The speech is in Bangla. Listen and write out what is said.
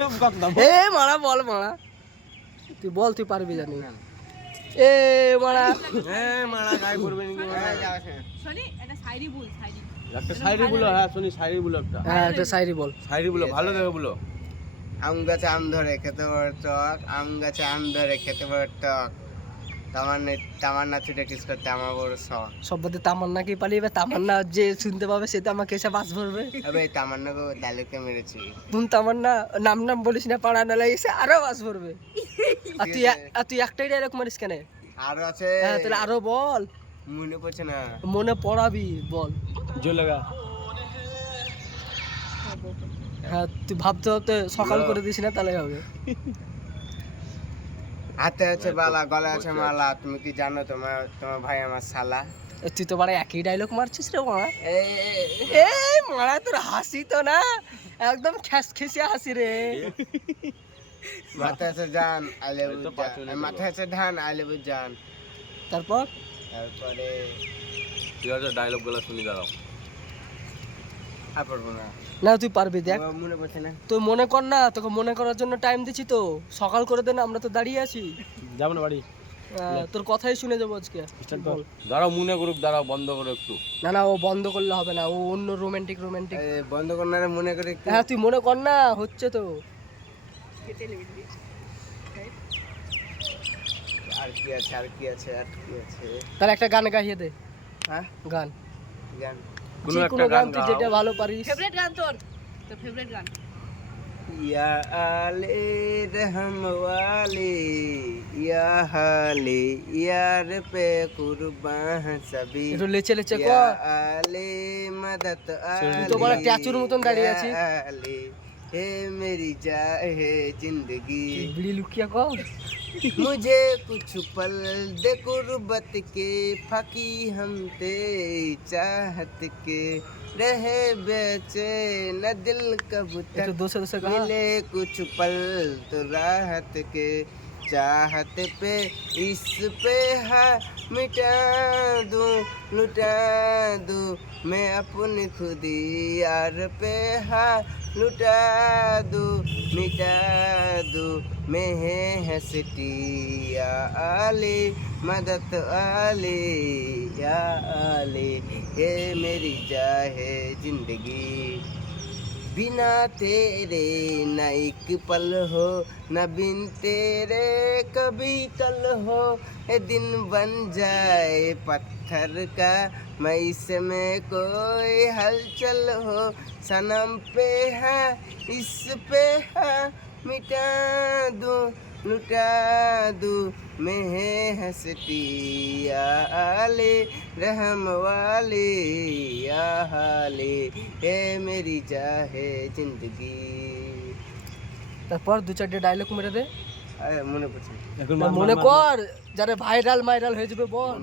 এ মারা বল মারা, তুই বল, তুই পারবি জানি। এ মারা, এ মারা গায়ে পড়বে নাকি শনি এটা শায়রি বল, শায়রি একটা শায়রি বলো। হ্যাঁ শুনি, শায়রি বলো একটা। হ্যাঁ একটা শায়রি বল। শায়রি বলো, ভালো দেখে বলো। আম গাছে আম ধরে খেতে বড় টক, আম গাছে আম ধরে খেতে বড় টক, তামান্না ছুটে কিস করতে আমার বড় শখ। সব্বতে তামান্না কি পালিয়ে, তামান্না যে শুনতে পাবে সে তো আমাকে এসে বাস ভরবে। আবে তামান্নাকে ডায়লগকে মেরেছি। তুই তামান্না নাম নাম বলিস না, পাড়া নালা এসে আরো বাস ভরবে। আর তুই একটাই ডায়লগ মারিস কেন? আরো আছে, হ্যাঁ তাহলে আরো বল। মনে পড়ছে না। মনে পড়াবি বল। জো লাগা। হ্যাঁ তুই ভাবতে ভাবতে সকাল করে দিস না, তাহলে হবে। হাতে আছে বালা, গলায় আছে মালা, তুমি কি জানো তোমার তোমার ভাই আমার শালা। তুই তো বাড়া একই ডায়লগ মারছিস রে মারা। এই মারা তোর হাসি তো না একদম খ্যাস খেসিয়া হাসি রে। মাথায় আছে জান আইলে মাথায় আছে ধান আইলে জান। তারপর তারপরে ঠিক আছে, ডায়লগ গুলো শুনি দাঁড়াও। আর পারবো না, না তুই পারবি, দেখ মনে পড়ছে না। তুই মনে কর না, তোকে মনে করার জন্য টাইম দিচ্ছি তো, সকাল করে দে না, আমরা তো দাঁড়িয়ে আছি। যাবো না বাড়ি। তোর কথাই শুনে যাবো আজকে। বল। দাঁড়াও, মনে করুক, দাঁড়াও, বন্ধ করো একটু। না না ও বন্ধ করলে হবে না, ও অন্য রোমান্টিক রোমান্টিক। বন্ধ করনারে মনে করে একটু। হ্যাঁ তুই মনে কর না, হচ্ছে তো। আর কি আছে, আর কি আছে, আর কি আছে? তাহলে একটা গান গাইয়ে দে। হ্যাঁ গান, গান। কোনো যে একটা কোনো গান গান তুই গাও। যেটা ভালো পারিস। ফেভারিট গান তোর ফেভারিট গান? या आले रहम वाले, या हाले यार पे कुर्बान सभी, একটু লেচে লেচে या কর। आले मदद তুই তো বড় ট্যাচুর মতন দাঁড়িয়ে আছিস। आले हे मेरी जाए जिंदगी, বিড়ি লুকিয়ে কর। मुझे कुछ पल दे गुर्बत के, फकी हम ते चाहत के, रहे बेचैन दिल कब একটু तक, দোষে দোষে গা। मिले कुछ पल तो राहत के, चाहत पे इस पे हाँ मिटा दूं लुटा दूं, मैं अपनी खुदी यार पे हाँ लुटा दूं मिटा दूं, मैं है हंसती या आले मदद आले, या आले ये मेरी जाहे जिंदगी, बिना तेरे न एक पल हो, न बिन तेरे कभी कल हो, ये दिन बन जाए पत्थर का, मैं इसमें कोई हलचल हो, सनम पे है इस पे है मिटा दूं लुटा दूं, मैं है हंसती या आले रहम वाले, या हाले है मेरी जाहे जिंदगी। তারপর দু চারটে ডায়লগ মেরে দে। মনে পড়ছে এখন মনে কর যারা ভাইরাল মাইরাল হয়ে যাবে বল।